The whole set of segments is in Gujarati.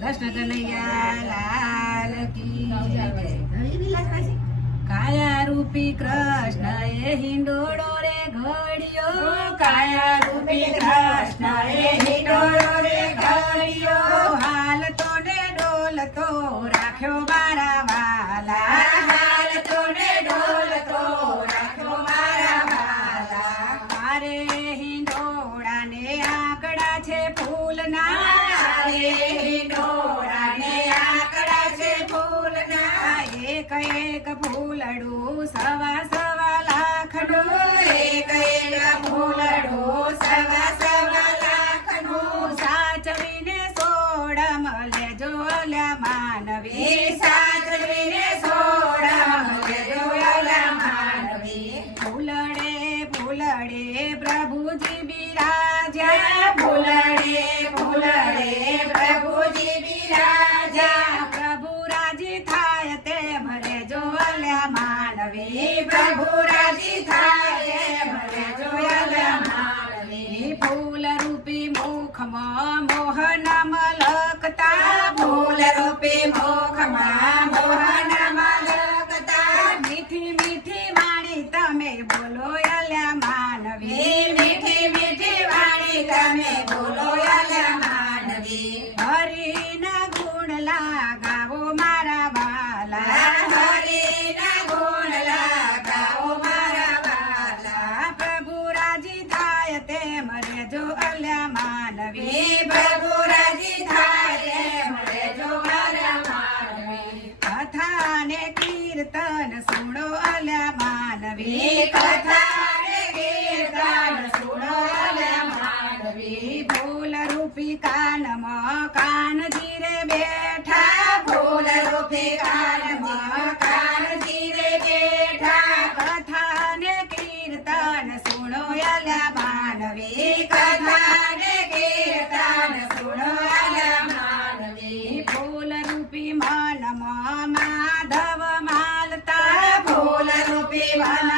કૃષ્ણ કનૈયા લાલ. કાયા રૂપી કૃષ્ણ એ હિંડોળો રે ઘડિયો. કાયા રૂપી કૃષ્ણ એ હિંડોળો રે ઘડિયો. હાલતો ને ડોલતો રાખ્યો મારા વાલા. હાલતો ને ડોલતો રાખ્યો મારા વાલા. મારે હિંડોળાને આંકડા છે ફૂલના. રે એક ફૂલડું સવા સવા લાખનું એક એક ફૂલડું સવા સવા લાખનું સાચવીને સોડમ લેજો અલ્યા માનવી સાચવીને સોડમ લેજો અલ્યા માનવી ફૂલડે ફૂલડે પ્રભુજી બિરાજ્યા ફૂલડે ફૂલડે પ્રભુજી બિરાજ્યા માનવી પ્રભુ રાજી થાય તે ભલે જો ફૂલ રૂપી મુખમાં મોહન મલકતા ફૂલ મુખમાં મોહન મલકતા મીઠી મીઠી વાણી તમે બોલો માનવી. મીઠી મીઠી વાણી તમે માનવી પ્રભુ રાજી થાય તેમ માનવી. કથા ને કીર્તન સુણો અલ્યા માનવી. કથા રૂપી મનમાં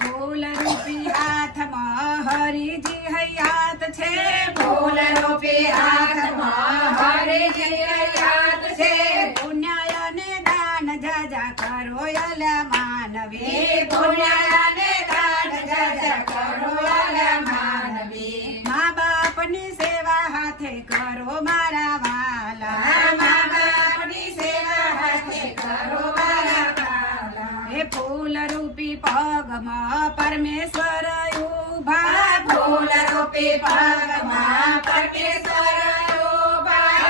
ફૂલ રૂપી હાથમાં હરિજી હયાત છે. ફૂલ રૂપી હાથમાં હરિજી હયાત છે. પુણ્ય અને દાન જજા કરો યલ માનવી. પુણ્ય ને દાન જજા કરો યલ માનવી. મા બાપની સેવા હાથે કરો મારા વાલા મા બાપની સેવા હાથે કરો મારા વાલા ફૂલ રૂપી પગમાં પરમેશ્વર ઊભા ફૂલ રૂપી પગમાં પરમેશ્વર ઊભા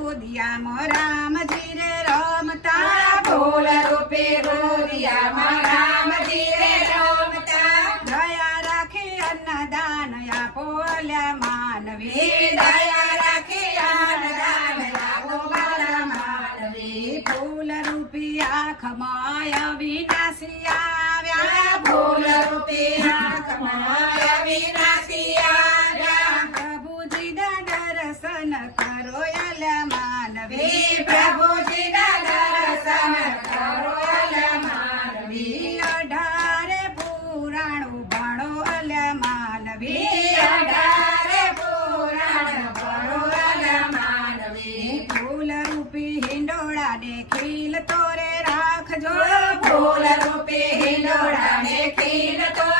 રૂપી રોદિયામાં રામજી રે રમતા ફૂલ રૂપી રોદિયામાં રામજી રે રમતા દયા રાખે અન્નદાન આપો માનવી દયા રાખે અન્નદાન આપો મારા માનવી ફૂલ રૂપી આંખમાં વિનાશી આવ્યા ફૂલ રૂપી આંખમાં અવિનાશી કરો માનવી પ્રભુજીના દર્શન કરો અલ્યા માનવી. અઢારે પુરાણું ભણો અલ્યા માનવી. અઢારે પુરાણ ભણો અલ્યા માનવી. ફૂલ રૂપી હિંડોળાને ખીલ તોરે રાખજો. ફૂલ રૂપી હિંડોળાને ખીલ તોરે